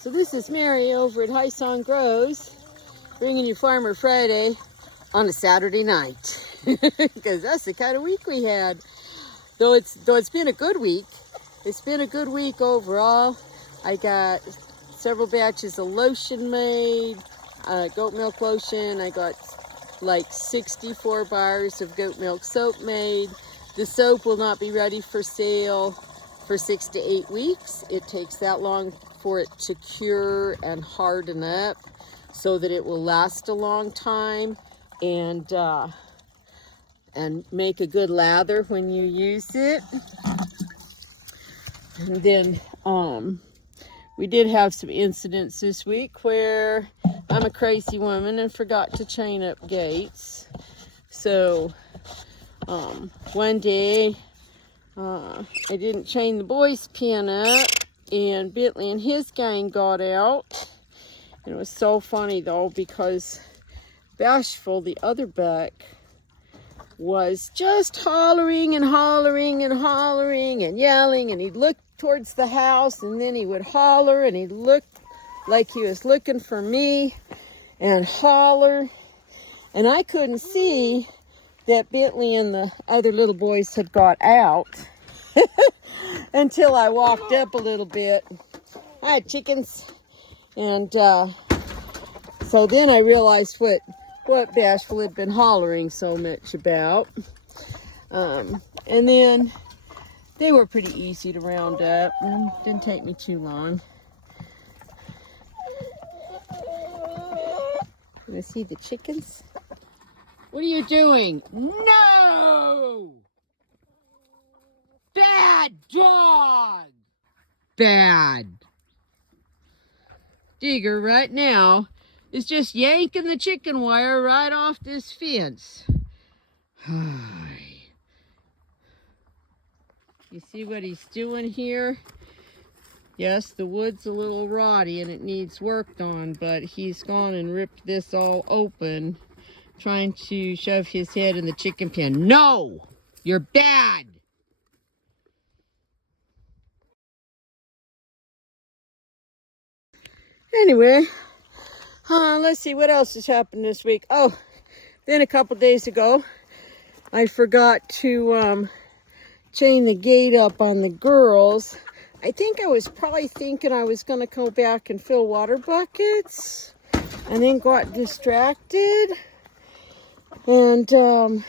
So this is Mary over at High Song Grows, bringing you Farmer Friday on a Saturday night, because that's the kind of week we had. Though it's been a good week. It's been a good week overall. I got several batches of lotion made, goat milk lotion. I got like 64 bars of goat milk soap made. The soap will not be ready for sale for 6 to 8 weeks. It takes that long for it to cure and harden up so that it will last a long time and make a good lather when you use it. And then we did have some incidents this week where I'm a crazy woman and forgot to chain up gates. So one day I didn't chain the boys' pen up, and Bentley and his gang got out. And it was so funny though, because Bashful, the other buck, was just hollering and hollering and hollering and yelling, and he'd look towards the house and then he would holler, and he'd look like he was looking for me and holler. And I couldn't see that Bentley and the other little boys had got out until I walked up a little bit. Hi, chickens. And so then I realized what Bashful had been hollering so much about. And then they were pretty easy to round up, and didn't take me too long. Can I see the chickens? What are you doing? No! Bad dog! Bad. Digger right now is just yanking the chicken wire right off this fence. You see what he's doing here? Yes, the wood's a little rotty and it needs worked on, but he's gone and ripped this all open, trying to shove his head in the chicken pen. No! You're bad! Anyway, let's see what else has happened this week. Oh, then a couple days ago, I forgot to chain the gate up on the girls. I think I was probably thinking I was going to go back and fill water buckets, and then got distracted. And so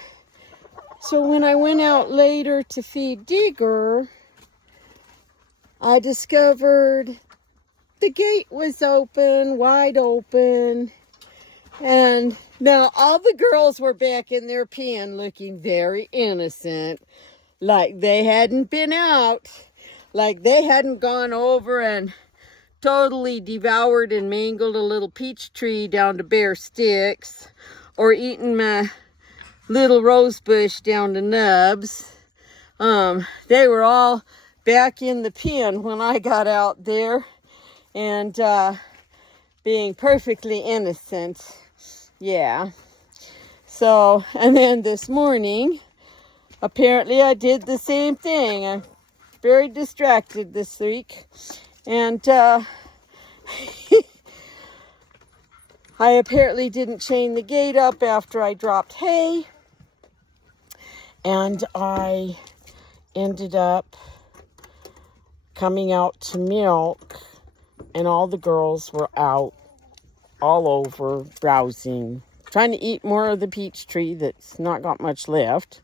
when I went out later to feed Digger, I discovered the gate was open, wide open. And now all the girls were back in their pen looking very innocent, like they hadn't been out, like they hadn't gone over and totally devoured and mangled a little peach tree down to bare sticks, or eaten my little rose bush down to nubs. They were all back in the pen when I got out there, and being perfectly innocent. Yeah. So, and then this morning, apparently I did the same thing. I'm very distracted this week. And I apparently didn't chain the gate up after I dropped hay. And I ended up coming out to milk, and all the girls were out all over browsing, trying to eat more of the peach tree that's not got much left,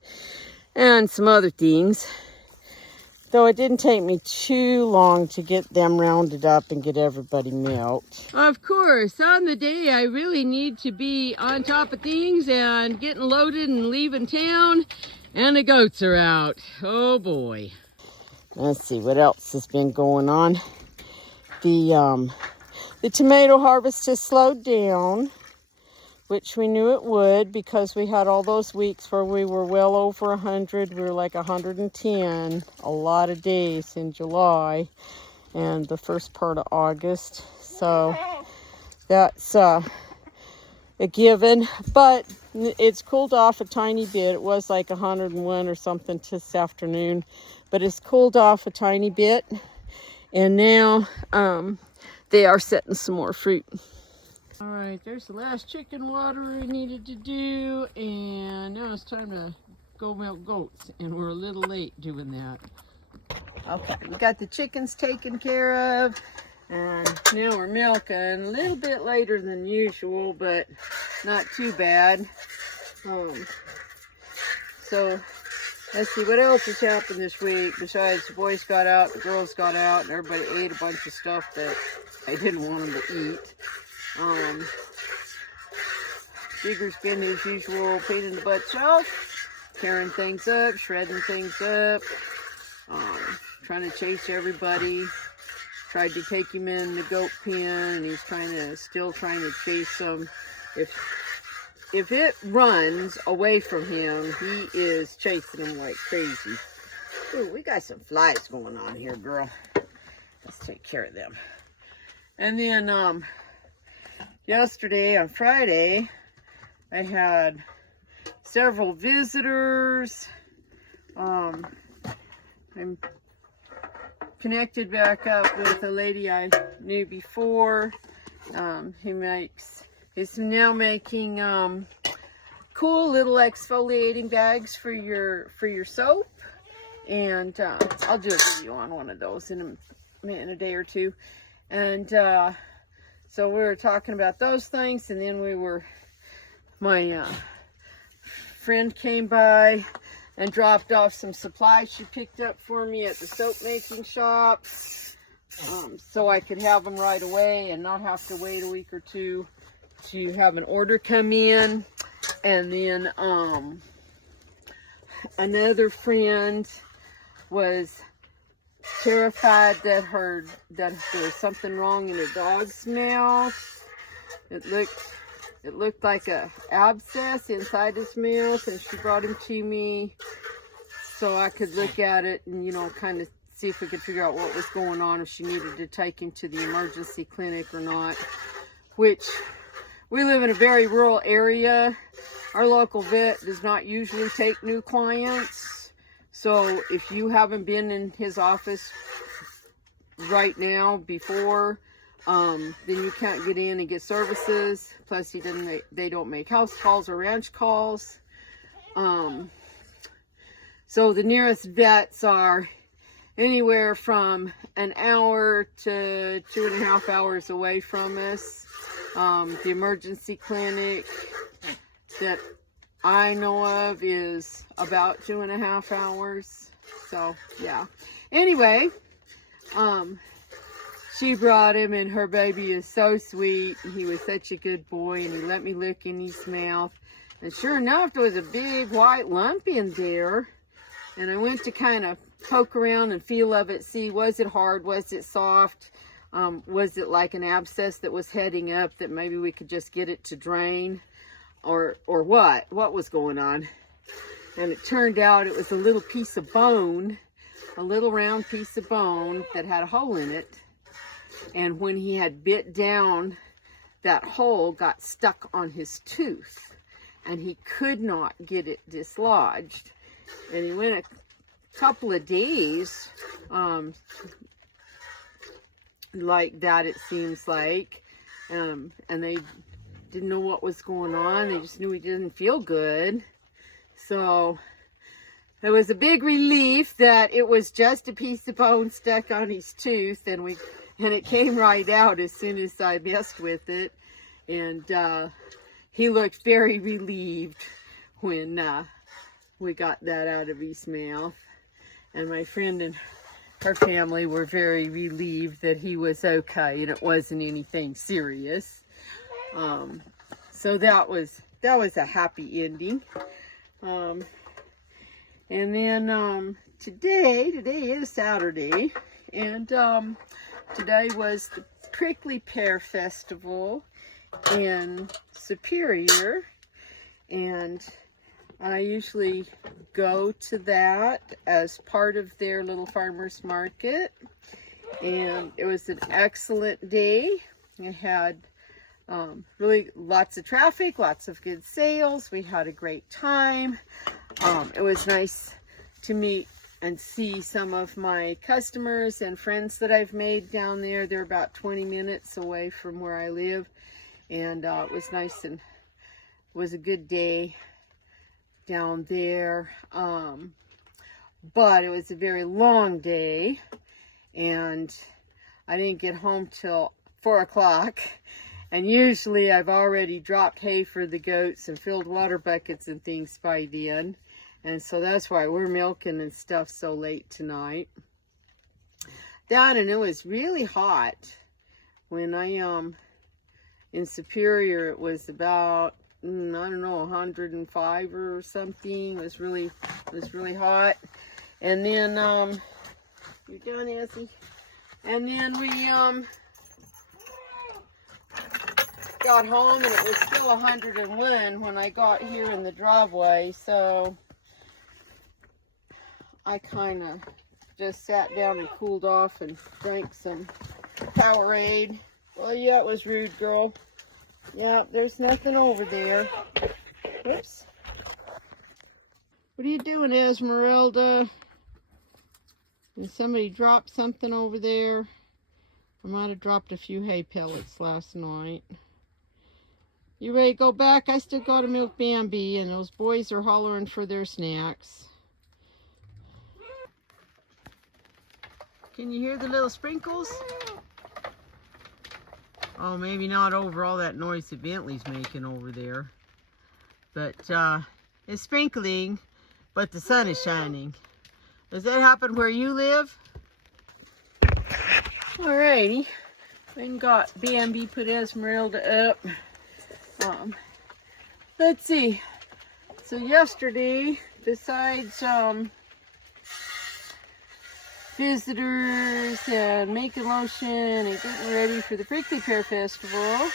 and some other things. Though it didn't take me too long to get them rounded up and get everybody milked. Of course, on the day I really need to be on top of things and getting loaded and leaving town, and the goats are out. Oh boy. Let's see what else has been going on. The tomato harvest has slowed down, which we knew it would, because we had all those weeks where we were well over 100. We were like 110 a lot of days in July and the first part of August. So that's a given, but it's cooled off a tiny bit. It was like 101 or something this afternoon, but it's cooled off a tiny bit. And now they are setting some more fruit. All right, there's the last chicken water I needed to do, and now it's time to go milk goats, and we're a little late doing that. Okay, we got the chickens taken care of, and now we're milking a little bit later than usual, but not too bad. So let's see what else has happened this week besides the boys got out, the girls got out, and everybody ate a bunch of stuff that I didn't want them to eat. Digger's been his usual pain in the butt self, tearing things up, shredding things up, trying to chase everybody. Tried to take him in the goat pen, and he's still trying to chase them. If it runs away from him, he is chasing them like crazy. Ooh, we got some flies going on here, girl. Let's take care of them. And then yesterday on Friday, I had several visitors. I'm connected back up with a lady I knew before. He's now making cool little exfoliating bags for your soap, and I'll do a video on one of those in a day or two. And so we were talking about those things, and then my friend came by and dropped off some supplies she picked up for me at the soap making shop, so I could have them right away and not have to wait a week or two to have an order come in. And then another friend was terrified that there was something wrong in her dog's mouth. It looked like a abscess inside his mouth, and she brought him to me so I could look at it and, kind of see if we could figure out what was going on, if she needed to take him to the emergency clinic or not. Which, we live in a very rural area. Our local vet does not usually take new clients. So if you haven't been in his office right now before, then you can't get in and get services. Plus, they don't make house calls or ranch calls. So the nearest vets are anywhere from an hour to 2.5 hours away from us. The emergency clinic that I know of is about 2.5 hours. So yeah. Anyway, she brought him, and her baby is so sweet. He was such a good boy, and he let me look in his mouth. And sure enough, there was a big white lump in there. And I went to kind of poke around and feel of it, see, was it hard, was it soft? Was it like an abscess that was heading up that maybe we could just get it to drain? Or what? What was going on? And it turned out it was a little piece of bone, a little round piece of bone that had a hole in it. And when he had bit down, that hole got stuck on his tooth, and he could not get it dislodged. And he went a couple of days like that, it seems like, and they didn't know what was going on. They just knew he didn't feel good. So it was a big relief that it was just a piece of bone stuck on his tooth, and it came right out as soon as I messed with it. And he looked very relieved when we got that out of his mouth. And my friend and her family were very relieved that he was okay and it wasn't anything serious. So that was a happy ending. And then today is Saturday, and today was the Prickly Pear Festival in Superior, and I usually go to that as part of their little farmers market, and it was an excellent day. I had really lots of traffic, lots of good sales. We had a great time. It was nice to meet and see some of my customers and friends that I've made down there. They're about 20 minutes away from where I live, and it was nice and was a good day down there. But it was a very long day, and I didn't get home till 4 o'clock. And usually I've already dropped hay for the goats and filled water buckets and things by then. And so that's why we're milking and stuff so late tonight. And it was really hot. When I, in Superior, it was about, I don't know, 105 or something. It was really hot. And then, you're done, Essie. And then we, got home and it was still 101 when I got here in the driveway, so I kind of just sat down and cooled off and drank some Powerade. Well, yeah, it was rude, girl. Yeah, there's nothing over there. Whoops. What are you doing, Esmeralda? Did somebody drop something over there? I might have dropped a few hay pellets last night. You ready to go back? I still got to milk Bambi, and those boys are hollering for their snacks. Can you hear the little sprinkles? Oh, maybe not over all that noise that Bentley's making over there. But it's sprinkling, but the sun is shining. Does that happen where you live? Alrighty. We got Bambi, put Esmeralda up. Let's see. So yesterday, besides visitors and making lotion and getting ready for the Prickly Pear Festival,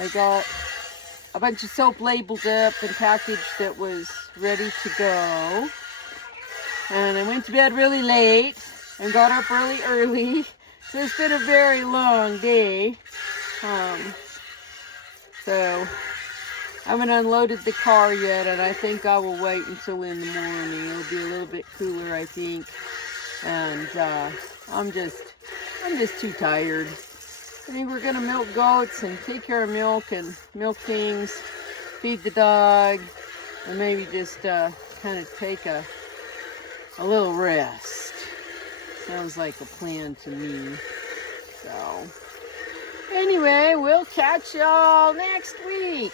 I got a bunch of soap labeled up and packaged that was ready to go. And I went to bed really late and got up really early. So it's been a very long day. So I haven't unloaded the car yet, and I think I will wait until in the morning. It'll be a little bit cooler, I think. And I'm just too tired. I think we're gonna milk goats and take care of milk and milk things, feed the dog, and maybe just kind of take a little rest. Sounds like a plan to me. So anyway, we'll catch y'all next week.